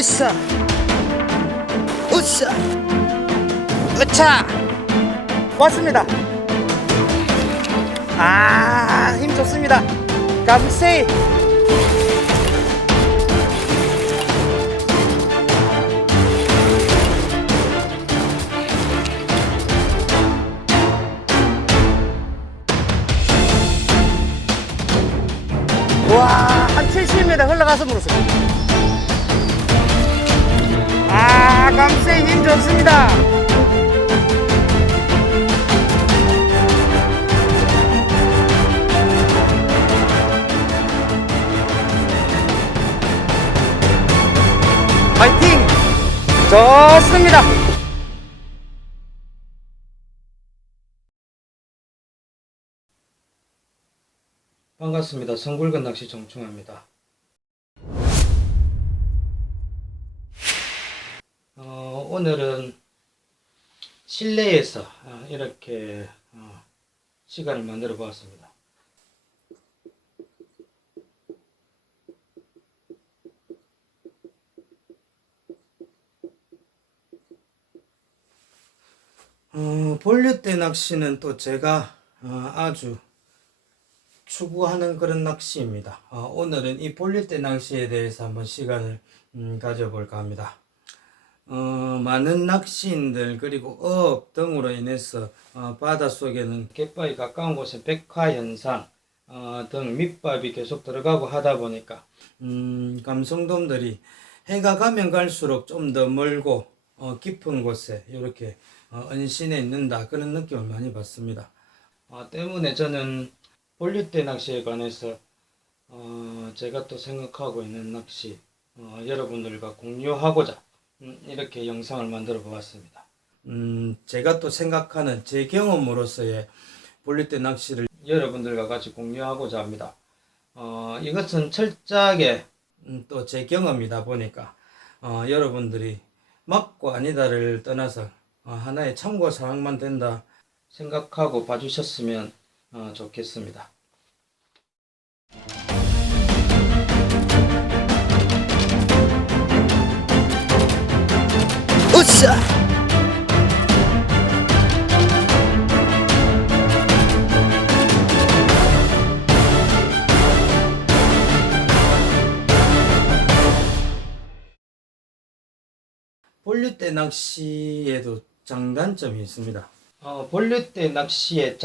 으쌰, 으쌰, 으차. 왔습니다. 아, 힘 좋습니다. 감세이. 와, 한 70m 흘러가서 물었습니다. 아, 감세이 힘 좋습니다. 파이팅! 좋습니다. 반갑습니다. 성골근 낚시 정충합니다. 오늘은 실내에서 이렇게 시간을 만들어 보았습니다. 본류대 낚시는 또 제가 아주 추구하는 그런 낚시입니다. 오늘은 이 본류대 낚시에 대해서 한번 시간을 가져볼까 합니다. 많은 낚시인들 그리고 어업 등으로 인해서 바닷속에는 갯바위 가까운 곳에 백화현상 등 밑밥이 계속 들어가고 하다 보니까 감성돔들이 해가 가면 갈수록 좀 더 멀고 깊은 곳에 이렇게 은신해 있는다 그런 느낌을 많이 받습니다. 때문에 저는 본류대 낚시에 관해서 제가 또 생각하고 있는 낚시 여러분들과 공유하고자 이렇게 영상을 만들어 보았습니다. 제가 또 생각하는 제 경험으로서의 본류대 낚시를 여러분들과 같이 공유하고자 합니다. 이것은 철저하게 또 제 경험이다 보니까 여러분들이 맞고 아니다를 떠나서 하나의 참고 사항만 된다 생각하고 봐주셨으면 좋겠습니다. 으쌰. 본류대 낚시에도 장단점이 있습니다. 본류대 낚시의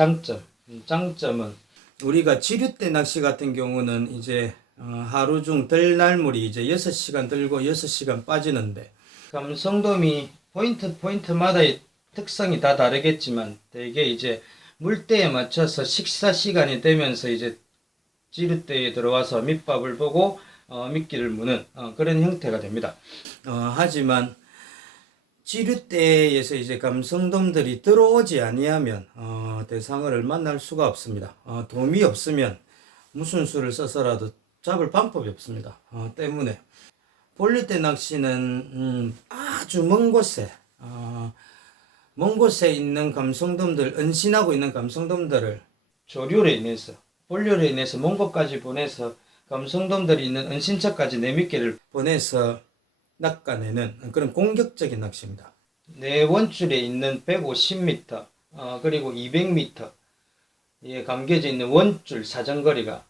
장점은 우리가 지류대 낚시 같은 경우는 이제 하루 중 들날물이 이제 6시간 들고 6시간 빠지는데 감성돔이 포인트마다의 특성이 다 다르겠지만 대개 이제 물때에 맞춰서 식사 시간이 되면서 이제 지류대에 들어와서 밑밥을 보고 미끼를 무는 그런 형태가 됩니다. 하지만 지류대에서 이제 감성돔들이 들어오지 아니하면 대상어를 만날 수가 없습니다. 돔이 없으면 무슨 수를 써서라도 잡을 방법이 없습니다. 때문에 본류대 낚시는 아주 먼 곳에 있는 감성돔들, 은신하고 있는 감성돔들을 조류로 인해서 본류로 인해서 먼 곳까지 보내서 감성돔들이 있는 은신처까지 내미끼를 보내서 낚아내는 그런 공격적인 낚시입니다. 내 원줄에 있는 150m 그리고 200m 에 감겨져 있는 원줄 사정거리가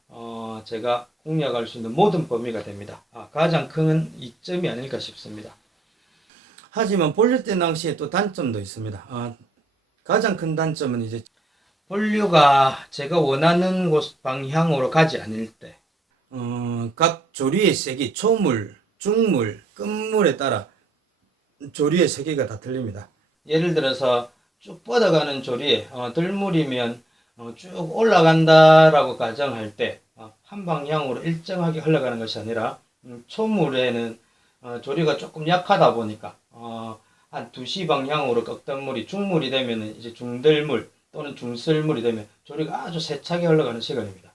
제가 공략할 수 있는 모든 범위가 됩니다. 가장 큰 이점이 아닐까 싶습니다. 하지만 본류대 낚시에 또 단점도 있습니다. 가장 큰 단점은 이제 본류가 제가 원하는 곳 방향으로 가지 않을 때 각 조류의 세기, 초물, 중물, 끝물에 따라 조류의 세기가 다 틀립니다. 예를 들어서 쭉 뻗어가는 조류에 들물이면 쭉 올라간다라고 가정할 때 한 방향으로 일정하게 흘러가는 것이 아니라 초물에는 조류가 조금 약하다 보니까 한 2시 방향으로 꺾던 물이 중물이 되면 이제 중들물 또는 중슬물이 되면 조류가 아주 세차게 흘러가는 시간입니다.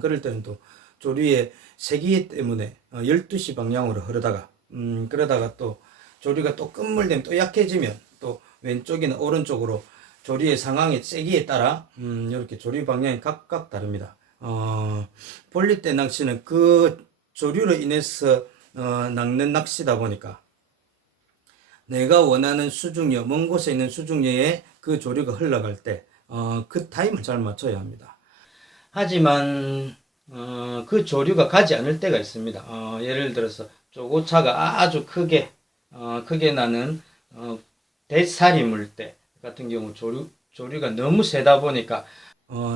그럴 때는 또 조류의 세기 때문에 12시 방향으로 흐르다가 그러다가 또 조류가 또 끝물되면 또 약해지면 또 왼쪽이나 오른쪽으로 조류의 상황의 세기에 따라 이렇게 조류 방향이 각각 다릅니다. 본류대 낚시는 그 조류로 인해서 낚는 낚시다 보니까 내가 원하는 수중여, 먼 곳에 있는 수중여에 그 조류가 흘러갈 때 그 타임을 잘 맞춰야 합니다. 하지만 그 조류가 가지 않을 때가 있습니다. 예를 들어서 조고차가 아주 크게 나는 대사리 물때 같은 경우 조류가 너무 세다 보니까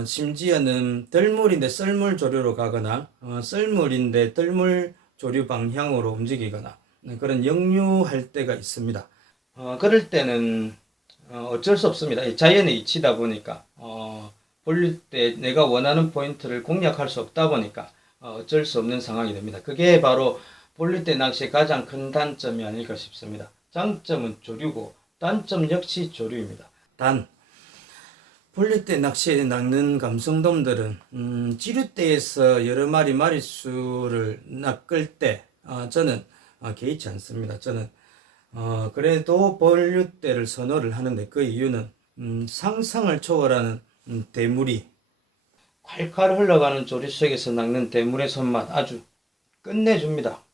심지어는 덜물인데 썰물 조류로 가거나 썰물인데 덜물 조류 방향으로 움직이거나 그런 역류할 때가 있습니다. 그럴 때는 어쩔 수 없습니다. 자연의 이치다 보니까 볼릴 때 내가 원하는 포인트를 공략할 수 없다 보니까 어쩔 수 없는 상황이 됩니다. 그게 바로 볼릴 때 낚시의 가장 큰 단점이 아닐까 싶습니다. 장점은 조류고 단점 역시 조류입니다. 단 볼릴 때 낚시에 낚는 감성돔들은 지류대에서 여러 마리 마리수를 낚을 때 저는 개의치 않습니다. 저는 그래도 볼류대를 선호를 하는데 그 이유는 상상을 초월하는 대물이 콸콸 흘러가는 조류 속에서 낚는 대물의 손맛 아주 끝내줍니다.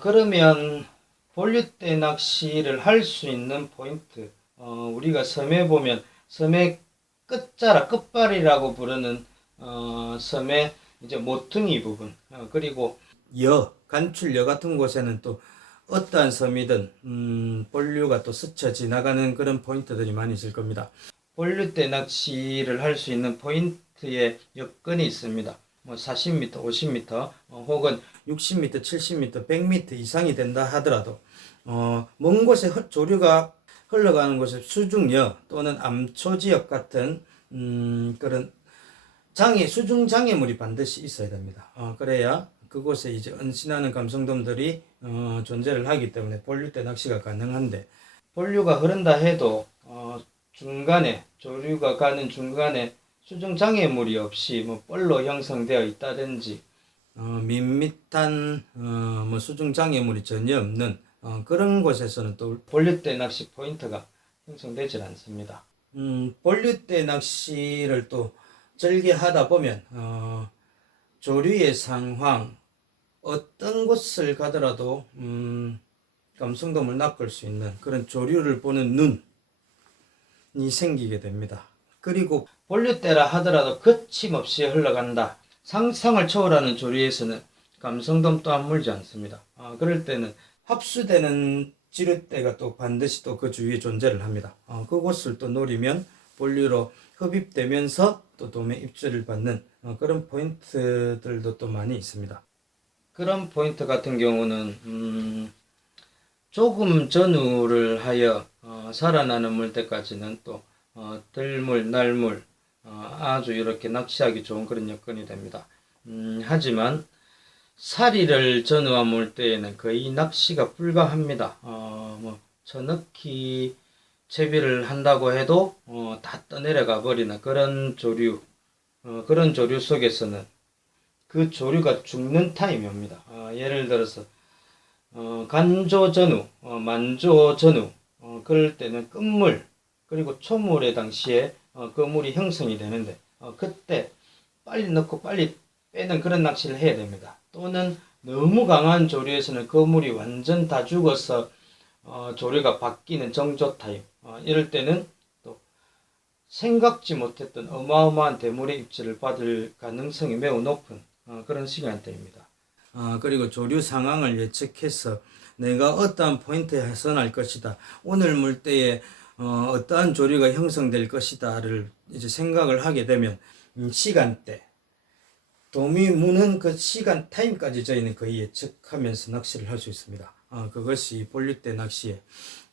그러면 볼류대 낚시를 할 수 있는 포인트, 우리가 섬에 보면 섬의 끝발이라고 부르는 섬의 이제 모퉁이 부분, 그리고 간출여 같은 곳에는 또 어떠한 섬이든 볼류가 또 스쳐 지나가는 그런 포인트들이 많이 있을 겁니다. 볼류대 낚시를 할 수 있는 포인트의 여건이 있습니다. 40m, 50m, 혹은 60m, 70m, 100m 이상이 된다 하더라도 먼 곳에 조류가 흘러가는 곳에 수중여 또는 암초지역 같은 그런 수중 장애물이 반드시 있어야 됩니다. 그래야 그곳에 이제 은신하는 감성돔들이 존재를 하기 때문에 볼류대 낚시가 가능한데, 볼류가 흐른다 해도 중간에 조류가 가는 중간에 수중 장애물이 없이 뻘로 형성되어 있다든지 밋밋한 수중 장애물이 전혀 없는 그런 곳에서는 또 볼류대 낚시 포인트가 형성되질 않습니다. 볼류대 낚시를 또 절개하다 보면 조류의 상황, 어떤 곳을 가더라도 감성돔을 낚을 수 있는 그런 조류를 보는 눈이 생기게 됩니다. 그리고 볼류대라 하더라도 거침없이 흘러간다. 상상을 초월하는 조류에서는 감성돔 또한 물지 않습니다. 그럴 때는 합수되는 지류대가 또 반드시 또 그 주위에 존재를 합니다. 그곳을 또 노리면 볼류로 흡입되면서 또 돔의 입질을 받는 그런 포인트들도 또 많이 있습니다. 그런 포인트 같은 경우는 조금 전후를 하여 살아나는 물때까지는 또 들물, 날물 아주 이렇게 낚시하기 좋은 그런 여건이 됩니다. 하지만 사리를 전후한 물때에는 거의 낚시가 불가합니다. 저녁히 채비를 한다고 해도 다 떠내려가 버리는 그런 조류 속에서는 그 조류가 죽는 타임이 옵니다. 예를 들어서 간조 전후, 만조 전후, 그럴 때는 끝물 그리고 초물의 당시에 그 물이 형성이 되는데 그때 빨리 넣고 빨리 빼는 그런 낚시를 해야 됩니다. 또는 너무 강한 조류에서는 그 물이 완전 다 죽어서 조류가 바뀌는 정조 타임, 이럴 때는 또 생각지 못했던 어마어마한 대물의 입질을 받을 가능성이 매우 높은 그런 시간대입니다. 그리고 조류 상황을 예측해서 내가 어떠한 포인트에 해선할 것이다, 오늘 물때에 어떠한 조류가 형성될 것이다를 이제 생각을 하게 되면 시간대, 돔이 무는 그 시간 타임까지 저희는 거의 예측하면서 낚시를 할 수 있습니다. 그것이 볼류대 낚시의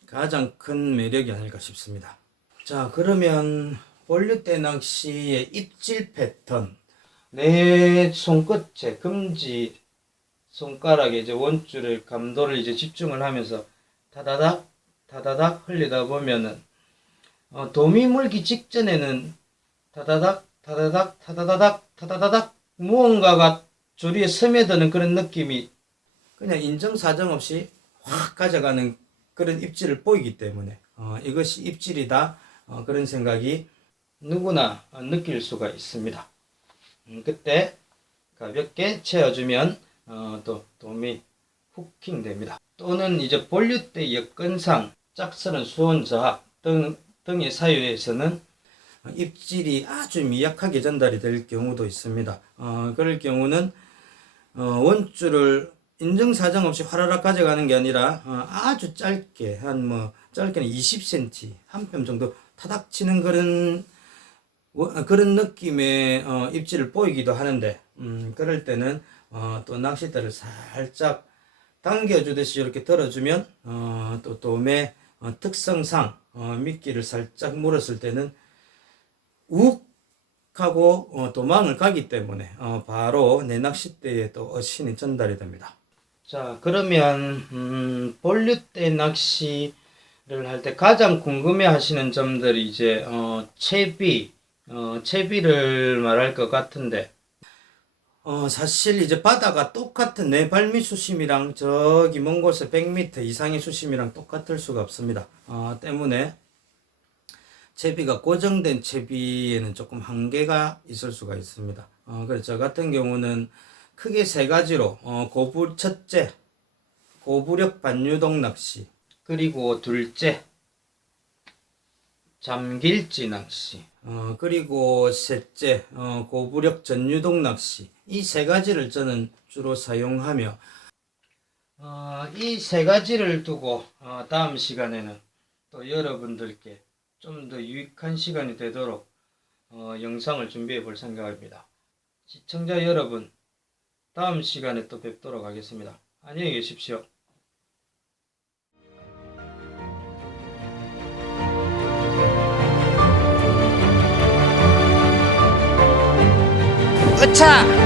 가장 큰 매력이 아닐까 싶습니다. 자, 그러면 볼류대 낚시의 입질 패턴, 내 손끝에 금지 손가락에 이제 원줄을 감도를 이제 집중을 하면서 타다닥 흘리다 보면은 돔이 물기 직전에는 타다닥 타다닥 타다다닥 타다다닥 무언가가 조리에 스며드는 그런 느낌이 그냥 인정사정 없이 확 가져가는 그런 입질을 보이기 때문에 이것이 입질이다 그런 생각이 누구나 느낄 수가 있습니다. 그때 가볍게 채워주면 또 도움이 후킹 됩니다. 또는 이제 본류대 여건상 짝서는 수온 저하 등의 사유에서는 입질이 아주 미약하게 전달이 될 경우도 있습니다. 그럴 경우는 원줄을 인정사정 없이 화라락 가져가는 게 아니라 아주 짧게 짧게는 20cm 한 뼘 정도 타닥 치는 그런 느낌의 입질을 보이기도 하는데 그럴 때는 또 낚싯대를 살짝 당겨주듯이 이렇게 들어주면 또 돔의 특성상 미끼를 살짝 물었을 때는 욱 하고 도망을 가기 때문에 바로 내 낚싯대에 또 어신이 전달이 됩니다. 자, 그러면 본류대 낚시를 할 때 가장 궁금해 하시는 점들이 이제 채비를 말할 것 같은데 사실 이제 바다가 똑같은 내 발밑 수심이랑 저기 먼 곳에 100m 이상의 수심이랑 똑같을 수가 없습니다. 때문에 채비가 고정된 채비에는 조금 한계가 있을 수가 있습니다. 그래서 저 같은 경우는 크게 세 가지로 첫째 고부력 반유동 낚시, 그리고 둘째 잠길지 낚시, 그리고 셋째 고부력 전유동 낚시, 이 세 가지를 저는 주로 사용하며 이 세 가지를 두고 다음 시간에는 또 여러분들께 좀 더 유익한 시간이 되도록 영상을 준비해 볼 생각입니다. 시청자 여러분, 다음 시간에 또 뵙도록 하겠습니다. 안녕히 계십시오. 으차!